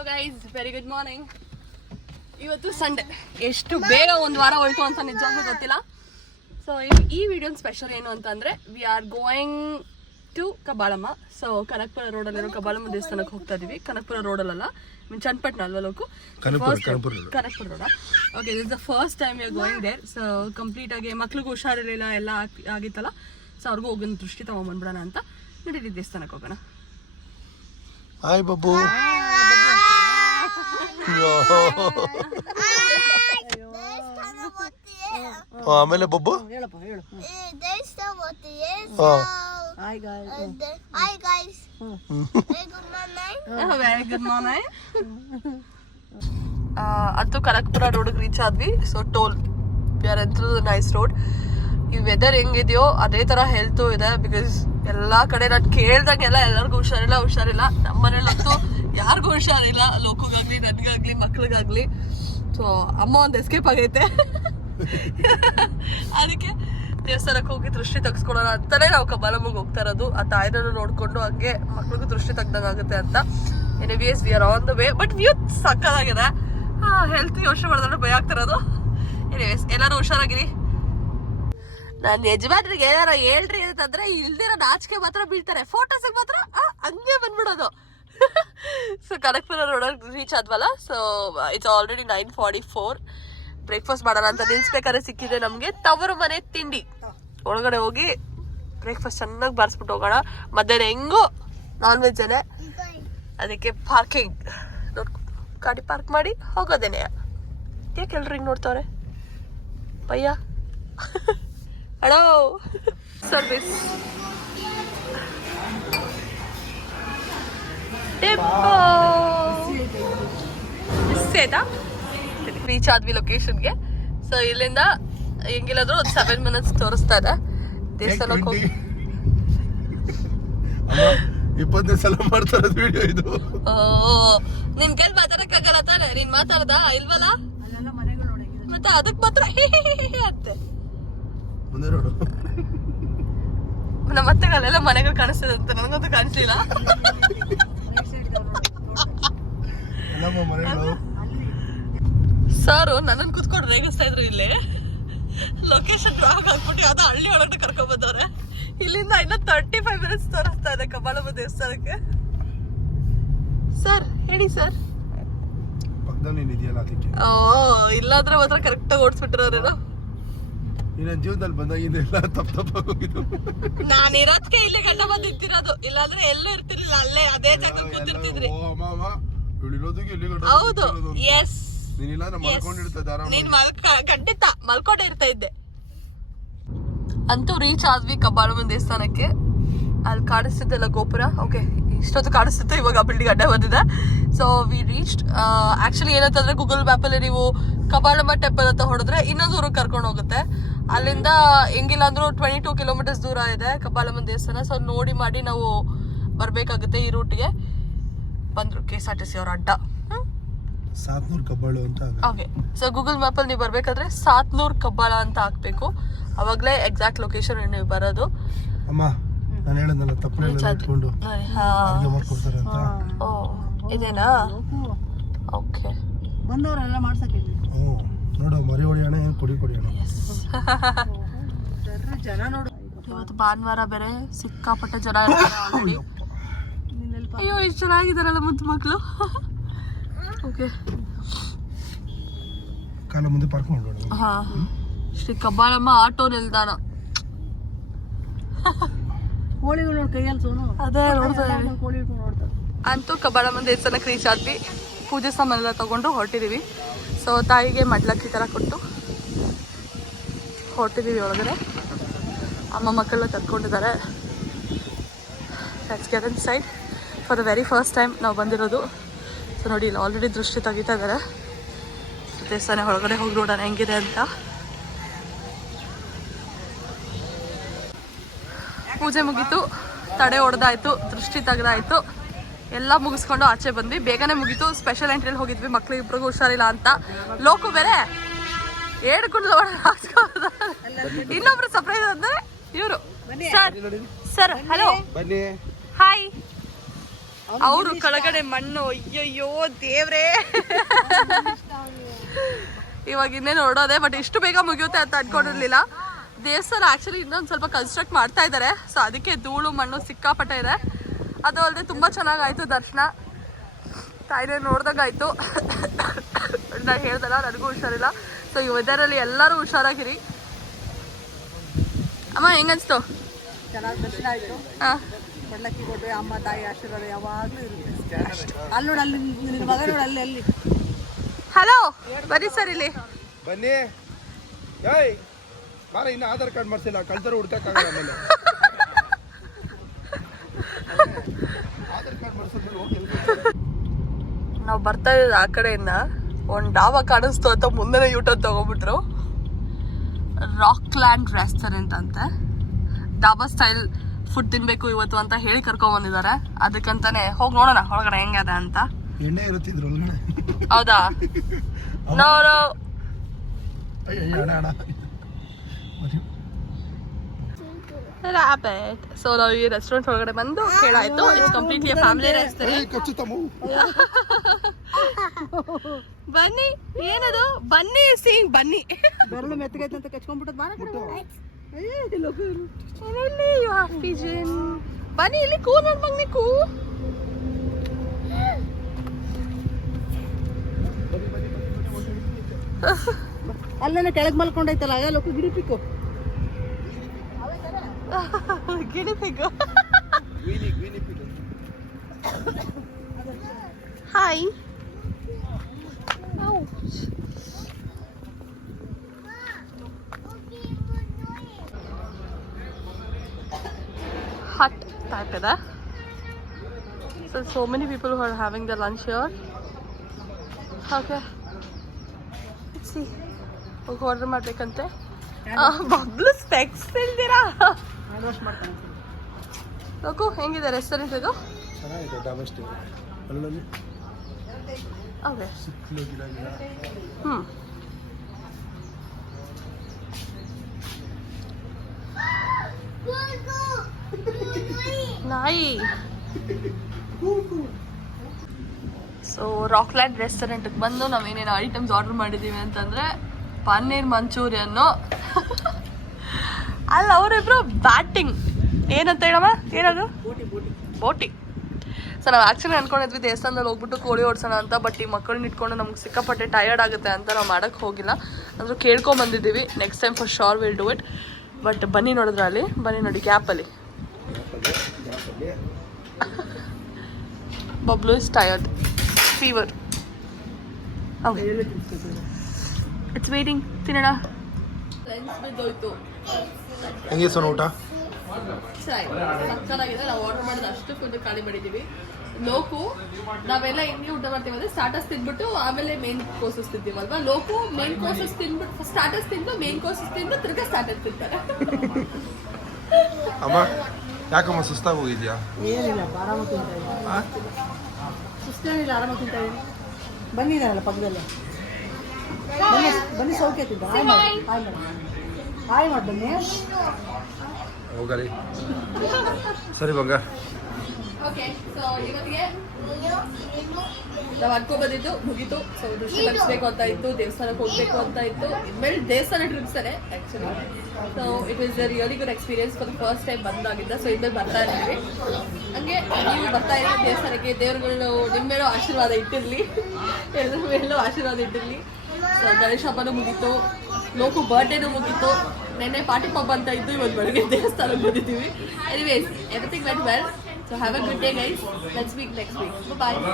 Hello guys, very good morning. ಇವತ್ತು Sunday. ಎಷ್ಟು ಬೇಗ ಒಂದು ವಾರ ಹೋಯ್ತು ಅಂತ ನಿಜವಾಗ್ಲೂ ಗೊತ್ತಿಲ್ಲ. ಸೊ ಈ ವಿಡಿಯೋ ಸ್ಪೆಷಲ್ ಏನು ಅಂತಂದ್ರೆ, we are going to Kabbalamma. So Kanakapura ರೋಡಲ್ಲಿರೋ ಕಬ್ಬಾಳಮ್ಮ ದೇವಸ್ಥಾನಕ್ಕೆ ಹೋಗ್ತಾ ಇದೀವಿ. ಕನಕಪುರ ರೋಡಲ್ಲ, ಚನ್ನಪಟ್ಟಣ ಅಲ್ವಾ ಲೋಕು? ಕನಕಪುರ ರೋಡ. Okay, this the first time we are going there. So complete ಆಗಿ ಮಕ್ಳಿಗೂ ಹುಷಾರಿರಲಿಲ್ಲ, ಎಲ್ಲ ಆಗಿತ್ತಲ್ಲ. ಸೊ ಅವ್ರಿಗೂ ಹೋಗಿ ದೃಷ್ಟಿ ತಗೊಂಡ್ಬಂದ್ಬಿಡೋಣ ಅಂತ ನಡೀಲಿ ದೇವಸ್ಥಾನಕ್ಕೆ ಹೋಗೋಣ. ಹಾಯ್ ಬಬ್ಬು. ಆಮೇಲೆ ಬಬ್ಬು ಅಂತೂ ಕನಕಪುರ ರೋಡ್ ರೀಚ್ ಆದ್ವಿ. So toll nice road. ಈ ವೆದರ್ ಹೆಂಗಿದೆಯೋ ಅದೇ ತರ ಹೆಲ್ತ್ ಇದೆ. ಬಿಕಾಸ್ ಎಲ್ಲಾ ಕಡೆ ನಾನು ಕೇಳ್ದಂಗೆಲ್ಲ ಎಲ್ಲರಿಗೂ ಹುಷಾರಿಲ್ಲ. ನಮ್ಮ ಮನೇಲಂತೂ ಯಾರಿಗೂ ಹುಷಾರಿಲ್ಲ, ಲೋಕಗಾಗ್ಲಿ, ನನ್ಗಾಗ್ಲಿ, ಮಕ್ಳಿಗಾಗ್ಲಿ. ಸೊ ಅಮ್ಮ ಒಂದು ಎಸ್ಕೇಪ್ ಆಗೈತೆ. ಅದಕ್ಕೆ ದೇವಸ್ಥಾನಕ್ಕೆ ಹೋಗಿ ದೃಷ್ಟಿ ತೆಗ್ಸ್ಕೊಳ್ಳೋಣ ಅಂತಾನೆ ನಾವು ಕಬ್ಬಾಳಮ್ಮಗೆ ಹೋಗ್ತಾ ಇರೋದು. ಆ ತಾಯಿನೂ ನೋಡ್ಕೊಂಡು ಹಂಗೆ ಮಕ್ಳಿಗೂ ದೃಷ್ಟಿ ತೆಗ್ದಂಗಾಗುತ್ತೆ ಅಂತ. Anyways we are on the way. But view ಸಕ್ಕದಾಗಿದೆ. ಹೆಲ್ತ್ ಯೋಚನೆ ಮಾಡಿದ್ರೆ ಭಯ ಆಗ್ತಿರೋದು. ಎನಿವೇಸ್ ಎಲ್ಲರೂ ಹುಷಾರಾಗಿರಿ. ನಾನು ಯಜಮಾನ್ರಿಗೆ ಏನಾರ ಹೇಳ್ರಿ ಅಂತಂದ್ರೆ ಇಲ್ದಿರೋ ನಾಚಿಕೆ ಮಾತ್ರ ಬೀಳ್ತಾರೆ. ಫೋಟೋಸಿಗೆ ಮಾತ್ರ ಹಂಗೆ ಬಂದ್ಬಿಡೋದು. ಸೊ ಕನಕಪುರ ರೋಡಲ್ಲಿ ರೀಚ್ ಆದ್ವಲ್ಲ. So it's already 9:44. ಬ್ರೇಕ್ಫಾಸ್ಟ್ ಮಾಡೋಣ ಅಂತ ನಿಲ್ಸ್ಬೇಕಾದ್ರೆ ಸಿಕ್ಕಿದೆ ನಮಗೆ ತವರು ಮನೆ ತಿಂಡಿ. ಒಳಗಡೆ ಹೋಗಿ ಬ್ರೇಕ್ಫಾಸ್ಟ್ ಚೆನ್ನಾಗಿ ಬಾರಿಸ್ಬಿಟ್ಟು ಹೋಗೋಣ. ಮಧ್ಯಾಹ್ನ ಹೆಂಗೋ ನಾನ್ ವೆಜ್ ಅಲ್ಲೇ, ಅದಕ್ಕೆ ಪಾರ್ಕಿಂಗ್ ನೋಡ್ಕೊಂಡು ಗಾಡಿ ಪಾರ್ಕ್ ಮಾಡಿ ಹೋಗೋದೇನೆ. ಯಾಕೆ ಎಲ್ರು ಹಿಂಗೆ ನೋಡ್ತವ್ರೆ ಭಯ್ಯ? ಹಲೋ ಸರ್ವಿಸ್ ರೀಚ್ ಆದ್ವಿ ಲೊಕೇಶನ್ಗೆ. ಸೊ ಇಲ್ಲಿಂದ ಹೆಂಗಿಲ್ಲದ್ರು ಒಂದು 7 minutes ತೋರಿಸ್ತಾ ಇದೆ. ದೇವಸ್ಥಾನಕ್ಕೆ ಹೋಗಿ 20 ಸಲ ಮಾಡ್ತಾರ ವಿಡಿಯೋ ಇದು. ನಿನ್ ಕೈಲಿ ಮಾತಾಡಕ್ಕಾಗಲ್ಲ ತಾನೆ? ನೀನ್ ಮಾತಾಡ್ದ ಇಲ್ವಲ್ಲ? ಮತ್ತೆ ಅದಕ್ ಮಾತ್ರ ಅಂತೆ. ನಮ್ಮ ಅತ್ತೆಗಲ್ಲೆಲ್ಲ ಮನೆಗಳು ಕಾಣಿಸ್ತದೆ ಅಂತ ನನಗಂತೂ ಕಾಣಿಸ್ಲಿಲ್ಲ. ಸರ್ ನನ್ನನ್ನು ಕುತ್ಕೊಂಡು ರೇಗಿಸ್ತಾ ಇದ್ರು. ಇಲ್ಲೇ ಲೊಕೇಶನ್ ಡ್ರಾಗ್ ಹಾಕ್ಬಿಟ್ಟು ಯಾವ್ದೋ ಹಳ್ಳಿ ಒಳಗಡೆ ಕರ್ಕೊಂಡ್ ಬಂದವ್ರೆ. ಇಲ್ಲಿಂದ ಇನ್ನ 35 minutes ತೋರಿಸ್ತಾ ಇದೆ ಕಬ್ಬಾಳಮ್ಮ ದೇವಸ್ಥಾನಕ್ಕೆ. ಸರ್ ಹೇಳಿ ಸರ್. ಇಲ್ಲಾಂದ್ರೆ ಮಾತ್ರ ಕರೆಕ್ಟ್ ಆಗಿ ಓಡಿಸ್ಬಿಟ್ಟಿರೋರೇನೋ. ಜೀವನದಲ್ಲಿ ಬಂದಾಗಿದ್ದೆಲ್ಲ ತಪ್ಪಾಗೋಗಿದ್ದು. ನಾನು ಇರೋದಕ್ಕೆ ಇಲ್ಲೇ ಗಂಡ ಬಂದು ನಿಂತಿರೋದು. ಇಲ್ಲಾಂದ್ರೆ ಎಲ್ಲೂ ಇರ್ತಿರ್ಲಿಲ್ಲ, ಅಲ್ಲೇ ಅದೇ ಜಾಗ ಕೂತಿರ್ತಿದ್ರಿ. ಹೌದು, ಎಸ್. ಖಂಡಿತ ಮಲ್ಕೊಂಡೇ ಇರ್ತಾ ಇದ್ದೆ. ಅಂತೂ ರೀಚ್ ಆದ್ವಿ ಕಬ್ಬಾಳಮ್ಮನ ದೇವಸ್ಥಾನಕ್ಕೆ. ಅಲ್ಲಿ ಕಾಣಿಸ್ತಿದ್ದೆಲ್ಲ ಗೋಪುರ. ಓಕೆ, ಇಷ್ಟೊತ್ತು ಕಾಣಿಸ್ತಿತ್ತು, ಇವಾಗ ಬಿಲ್ಡಿಂಗ್ ಅಡ್ಡ ಬಂದಿದೆ. So we reached. ಆಕ್ಚುಲಿ ಏನಂತಂದ್ರೆ ಗೂಗಲ್ ಮ್ಯಾಪಲ್ಲಿ ನೀವು ಕಬ್ಬಾಳಮ್ಮ ಟೆಂಪಲ್ ಅಂತ ಹೊಡೆದ್ರೆ ಇನ್ನೊಂದು ಊರಿಗೆ ಕರ್ಕೊಂಡು ಹೋಗುತ್ತೆ. ಅಲ್ಲಿಂದ ಹೆಂಗಿಲ್ಲ ಅಂದ್ರೂ 22 kilometers ದೂರ ಇದೆ ಕಬ್ಬಾಳಮ್ಮನ ದೇವಸ್ಥಾನ. ಸೊ ನೋಡಿ ಮಾಡಿ ನಾವು ಬರ್ಬೇಕಾಗುತ್ತೆ ಈ ರೂಟ್ಗೆ. ಬಂದ್ರು KSRTC ಅವ್ರ ಅಡ್ಡ. ಸಾತ್ನೂರ್ ಕಬ್ಬಾಳು ಅಂತ. ಓಕೆ, ಸೊ ಗೂಗಲ್ ಮ್ಯಾಪಲ್ಲಿ ನೀವು ಬರ್ಬೇಕಾದ್ರೆ ಸಾತ್ನೂರ್ ಕಬ್ಬಾಳ ಅಂತ ಹಾಕ್ಬೇಕು. ಅವಾಗಲೇ ಎಕ್ಸಾಕ್ಟ್ ಲೊಕೇಶನ್ ನೀವು ಬರೋದು. ಅಮ್ಮ ನಾನು ಹೇಳಿದ್ನಲ್ಲ ತಪ್ಪಲೆಲ್ಲ ಇಟ್ಕೊಂಡು ಅಡುಗೆ ಮಾಡ್ಕೊಡ್ತಾರೆ ಅಂತ. ಓ ಇದೇನಾ? ಓಕೆ, ಬಂದವರೆಲ್ಲ ಮಾಡ್ಸಕ್ಕೆ. ನೋಡು ಮರಿ ಹೊಡಿಯೋಣ, ಏನು ಕೊಡಿ ಅಣ್ಣ. ಜನ ನೋಡು, ಇವತ್ತು ಭಾನುವಾರ ಬೇರೆ ಸಿಕ್ಕಾಪಟ್ಟೆ ಜನ ಇರ್ತಾರೆ. ಅಯ್ಯೋ ಎಷ್ಟು ಚೆನ್ನಾಗಿದಾರಲ್ಲ ಮುದ್ದು ಮಕ್ಕಳು. ಓಕೆ, ಕಾಲ ಮುಂದೆ ಪಾರ್ಕ್ ಮಾಡೋಣ. ಹಾ, ಶ್ರೀ ಕಬ್ಬಾಳಮ್ಮ ಆಟೋ ನಿಲ್ದಾಣ. ಕೋಳಿಗಳು ನೋಡಿ ಕೈಯಲ್ಲಿ ಸೋನು ಅದೇ ನೋಡ್ತಾ ಕೋಳಿ ಇಟ್ಕೊಂಡು ನೋಡ್ತಾರೆ. ಅಂತೂ ಕಬ್ಬಾಳಮ್ಮನ ದೇವಸ್ಥಾನಕ್ಕೆ ರೀಚ್ ಆದ್ವಿ. ಪೂಜೆ ಸಾಮಾನೆಲ್ಲ ತಗೊಂಡು ಹೊರಟಿದೀವಿ. ಸೊ ತಾಯಿಗೆ ಮಡ್ಲಕ್ಕಿ ಥರ ಕೊಟ್ಟು ಹೊರಟಿದ್ದೀವಿ ಒಳಗಡೆ. ಅಮ್ಮ ಮಕ್ಕಳನ್ನ ಕರ್ಕೊಂಡಿದ್ದಾರೆ. Let's get inside. For the very first time ನಾವು ಬಂದಿರೋದು. ಸೊ ನೋಡಿ, ಇಲ್ಲಿ ಆಲ್ರೆಡಿ ದೃಷ್ಟಿ ತೆಗಿತಾ ಇದ್ದಾರೆ. ದೇವಸ್ಥಾನ ಒಳಗಡೆ ಹೋಗಿ ನೋಡೋಣ ಹೆಂಗಿದೆ ಅಂತ. ಪೂಜೆ ಮುಗೀತು, ತಡೆ ಹೊಡೆದಾಯ್ತು, ದೃಷ್ಟಿ ತೆಗೆದಾಯ್ತು, ಎಲ್ಲ ಮುಗಿಸ್ಕೊಂಡು ಆಚೆ ಬಂದ್ವಿ. ಬೇಗನೆ ಮುಗೀತು. ಸ್ಪೆಷಲ್ ಎಂಟ್ರಿಯಲ್ಲಿ ಹೋಗಿದ್ವಿ, ಮಕ್ಳಿಗೆ ಇಬ್ರಿಗೂ ಹುಷಾರಿಲ್ಲ ಅಂತ. ಲೋಕು ಬೇರೆ ಹೇಳ್ಕೊಂಡು ಇನ್ನೊಬ್ರು ಸರ್ಪ್ರೈಸ್ ಅಂದ್ರೆ ಇವರು. Sir hello, hi. ಅವರು ಕೆಳಗಡೆ ಮಣ್ಣು. ಅಯ್ಯಯ್ಯೋ ದೇವ್ರೇ. ಇವಾಗ ಇನ್ನೇನು ಹೊರಡೋದೆ, ಬಟ್ ಇಷ್ಟು ಬೇಗ ಮುಗಿಯುತ್ತೆ ಅಂತ ಅನ್ಕೊಂಡಿರ್ಲಿಲ್ಲ. ದೇವಸ್ಥಾನ ಆಕ್ಚುಲಿ ಇನ್ನೊಂದು ಸ್ವಲ್ಪ ಕನ್ಸ್ಟ್ರಕ್ಟ್ ಮಾಡ್ತಾ ಇದ್ದಾರೆ, ಸೊ ಅದಕ್ಕೆ ಧೂಳು ಮಣ್ಣು ಸಿಕ್ಕಾಪಟ್ಟೆ ಇದೆ. ಅದು ಅಲ್ಲದೆ ತುಂಬ ಚೆನ್ನಾಗಾಯ್ತು ದರ್ಶನ, ತಾಯಿನೇ ನೋಡ್ದಾಗಾಯ್ತು. ನಾನು ಹೇಳ್ದಲ್ಲ, ನನಗೂ ಹುಷಾರಿಲ್ಲ. ಸೊ ಈ ವೆದರಲ್ಲಿ ಎಲ್ಲರೂ ಹುಷಾರಾಗಿರಿ. ಅಮ್ಮ ಹೆಂಗನ್ಸ್ತು? ಚೆನ್ನಾಗಿ ದರ್ಶನ ಆಯ್ತು. ಪಲ್ಲಕ್ಕಿ ಕೊಟ್ಟೆ, ಅಮ್ಮ ತಾಯಿ ಆಶೀರ್ವಾದ ಯಾವಾಗಲೂ ಇರುತ್ತೆ. ಅಲ್ಲಿ ನೋಡಿ, ಅಲ್ಲಿ ನಿನ್ನ ಮಗ ನೋಡಿ, ಅಲ್ಲಿ ಹಲೋ ಬನ್ನಿ ಸರ್ ಇಲ್ಲಿ ಬನ್ನಿ. ಏಯ್ ಬಾರ, ಇನ್ನು ಆಧಾರ್ ಕಾರ್ಡ್ ಮಾಡಿಸಿಲ್ಲ, ಕಳ್ತಾರೆ ಹುಡ್ಕಕ್ಕಾಗಲ್ಲ. ಆಮೇಲೆ ಆಧಾರ್ ಕಾರ್ಡ್ ಮಾಡಿಸಿದ್ಮೇಲೆ ಹೋಗಿ. ನಾವು ಬರ್ತಾ ಇದ್ದೀವಿ ಆ ಕಡೆಯಿಂದ. ಒಂದು ಡಾಬಾ ಕಾಣಿಸ್ತು ಅಂತ ಮುಂದೆ ಯೂಟರ್ನ್ ತಗೊಂಡ್ಬಿಟ್ರು. ರಾಕ್ಲ್ಯಾಂಡ್ ರೆಸ್ಟೋರೆಂಟ್ ಅಂತೆ. ಡಾಬಾ ಸ್ಟೈಲ್ ಫುಡ್ ತಿನ್ಬೇಕು ಇವತ್ತು ಅಂತ ಹೇಳಿ ಕರ್ಕೊಂಡ್ ಬಂದಿದ್ದಾರೆ. ಅದಕ್ಕಂತಾನೆ ಹೋಗಿ ನೋಡೋಣ ಒಳಗಡೆ ಹೆಂಗದ ಅಂತ. ಎಣ್ಣೆ ಇರುತ್ತಿದ್ರು ಒಳಗಡೆ. ಹೌದಾ? No rabbit. ಸೊ ನಾವು ಈ ರೆಸ್ಟೋರೆಂಟ್ ಒಳಗಡೆ ಬಂದು ಕೇಳಾಯ್ತು. It's completely family restaurant. ಬನ್ನಿ, ಏನದು ಬನ್ನಿ ಸೀನ್ ಬನ್ನಿ. ಬೆರಳು ಮೆತ್ತಗೈತೆ ಅಂತ ಕಚ್ಕೊಂಡ್ಬಿಟ್ಟದ್ ಬಾರ. ಬನ್ನಿ ಇಲ್ಲಿ ಕೂ ನೋಡ್ ಮಗ್ನಿ ಕೂ. ಅಲ್ಲೇನೆ ಕೆಳಗೆ ಮಲ್ಕೊಂಡೈತಲ್ಲ, ಲೋಕು ಗಿಡಿ ಪಿಕ್ಕು. ಗಿಡಿ ಪಿಕ್ಕು. ಹಾಯ್. Hut type ಇದೆ. So many people who are having their lunch here. Okay. Let's see. ಹೋಗಿ ಆರ್ಡರ್ ಮಾಡ್ಬೇಕಂತೆ. ಬಬ್ಲು ಸ್ಪೆಕ್ಸ್ ಇಲ್ದಿರಾ? ಹ್ಯಾಂಡ್ ವಾಶ್ ಮಾಡ್ತಾನೆ. ಲೋಕು ಹೆಂಗಿದೆ ರೆಸ್ಟೋರೆಂಟ್ ಇದು? ಚೆನ್ನಾಗಿದೆ, ಡಾಬಾ ಸ್ಟೈಲ್. ಅಲ್ಲಲ್ಲಿ ಓಕೆ. ಸುತ್ತಲೂ ಗಿಡ. ನಾಯಿ. ಸೊ ರಾಕ್ಲ್ಯಾಂಡ್ ರೆಸ್ಟೋರೆಂಟ್ಗೆ ಬಂದು ನಾವೇನೇನು ಐಟಮ್ಸ್ ಆರ್ಡರ್ ಮಾಡಿದ್ದೀವಿ ಅಂತಂದರೆ ಪನ್ನೀರ್ ಮಂಚೂರಿಯನ್ನು. ಅಲ್ಲ ಅವರಿಬ್ರು ಬ್ಯಾಟಿಂಗ್ ಏನಂತ ಹೇಳಮ್ಮ, ಏನದು? ಬೋಟಿ. ಸೊ ನಾವು ಆ್ಯಕ್ಚುಲಿ ಅಂದ್ಕೊಂಡಿದ್ವಿ ದೇವಸ್ಥಾನದಲ್ಲಿ ಹೋಗ್ಬಿಟ್ಟು ಕೋಳಿ ಓಡಿಸೋಣ ಅಂತ. ಬಟ್ ಈ ಮಕ್ಕಳನ್ನ ಇಟ್ಕೊಂಡು ನಮ್ಗೆ ಸಿಕ್ಕಾಪಟ್ಟೆ ಟಯರ್ಡ್ ಆಗುತ್ತೆ ಅಂತ ನಾವು ಮಾಡೋಕ್ಕೆ ಹೋಗಿಲ್ಲ. ಅಂದರೂ ಕೇಳ್ಕೊಂಬಂದಿದ್ದೀವಿ. Next time for sure will do it. But ಬನ್ನಿ ನೋಡಿದ್ರೆ ಅಲ್ಲಿ, ಬನ್ನಿ ನೋಡಿ ಗ್ಯಾಪಲ್ಲಿ Bablu is tired, fever. Okay, it's waiting. ತಿನ್ನೋಣ. ಲಂಚ್ ಬಿದ್ದೋಯ್ತು. ಹೆಂಗೆ ಸೋನ ಊಟ? ಸಕ್ಕತ್ತಾಗಿದೆ. ನಾವು ಆರ್ಡರ್ ಮಾಡಿದ ಅಷ್ಟು ಫುಡ್ ಖಾಲಿ ಮಾಡಿದ್ದೀವಿ. ಲೋಕು ನಾವೆಲ್ಲ ಹೆಂಗೆ ಊಟ ಮಾಡ್ತೀವಿ ಅಂದರೆ ಸ್ಟಾರ್ಟರ್ಸ್ ತಿಂದ್ಬಿಟ್ಟು ಆಮೇಲೆ ಮೇನ್ ಕೋರ್ಸಸ್ ತಿಂತೀವಲ್ವಾ. ಲೋಕು ಮೇನ್ ಕೋರ್ಸಸ್ ತಿಂದ್ಬಿಟ್ಟು ಸ್ಟಾರ್ಟರ್ಸ್ ತಿಂದು ಮೇನ್ ಕೋರ್ಸಸ್ ತಿಂದು ತಿರ್ಗಾ ಸ್ಟಾರ್ಟರ್ಸ್ ತಿಂತಾರೆ. ಅಮ್ಮ ಯಾಕಮ್ಮ ಸುಸ್ತಾಗಿ ಹೋಗಿದ್ಯಾ? ಏನಿಲ್ಲ, ಆರಾಮ ತಿಂತಾ ಇದ್ದೀನಿ. ಸುಸ್ತೇನಿಲ್ಲ, ಆರಾಮ ತಿಂತಾ ಇದ್ದೀನಿ. ಬಂದಿದ್ದಾರಲ್ಲ ಪಕ್ಕದಲ್ಲೇ. ಬನ್ನಿ ಸೌಖ್ಯ ತಿಂತ. ಹಾಯ್ ಮಾಡಿ, ಹಾಯ್ ಮಾಡಿ, ಹಾಯ್ ಮಾಡಿ ಬನ್ನಿ. ಹೋಗಲಿ ಸರಿ ಬಂಗಾರ. ಓಕೆ, ಸೊ ಇವತ್ತಿಗೆ ನಾವು ಅನ್ಕೊಂಡ್ಬಂದಿದ್ದು ಮುಗೀತು. ಸೊ ದೃಷ್ಟಿ ತಗ್ಸ್ಬೇಕು ಅಂತ ಇತ್ತು, ದೇವಸ್ಥಾನಕ್ಕೆ ಹೋಗ್ಬೇಕು ಅಂತ ಇತ್ತು. ಇನ್ಮೇಲೆ ದೇವಸ್ಥಾನ ಟ್ರಿಪ್ಸೇ actually. So it is a really good experience for the first time ಬಂದಾಗಿದ್ದ. ಸೊ ಇನ್ಮೇಲೆ ಬರ್ತಾ ಇರ್ತೀವಿ. ಹಂಗೆ ನೀವು ಬರ್ತಾ ಇರಿ ದೇವಸ್ಥಾನಕ್ಕೆ. ದೇವ್ರುಗಳು ನಿಮ್ಮ ಮೇಲೂ ಆಶೀರ್ವಾದ ಇಟ್ಟಿರಲಿ, ಎಲ್ಲರ ಮೇಲೂ ಆಶೀರ್ವಾದ ಇಟ್ಟಿರಲಿ. ಸೊ ಗಣೇಶ ಹಬ್ಬನೂ ಮುಗೀತು, ಲೋಕು ಬರ್ಡೇನೂ ಮುಗೀತು. ನೆನ್ನೆ ಪಾರ್ಟಿ ಪಬ್ ಅಂತ ಇದ್ದು ಇವತ್ತು ಬೆಳಗ್ಗೆ ದೇವಸ್ಥಾನಕ್ಕೆ ಬಂದಿದ್ದೀವಿ. Anyways everything vent well. So have a good day guys. Let's meet next week. Bye bye.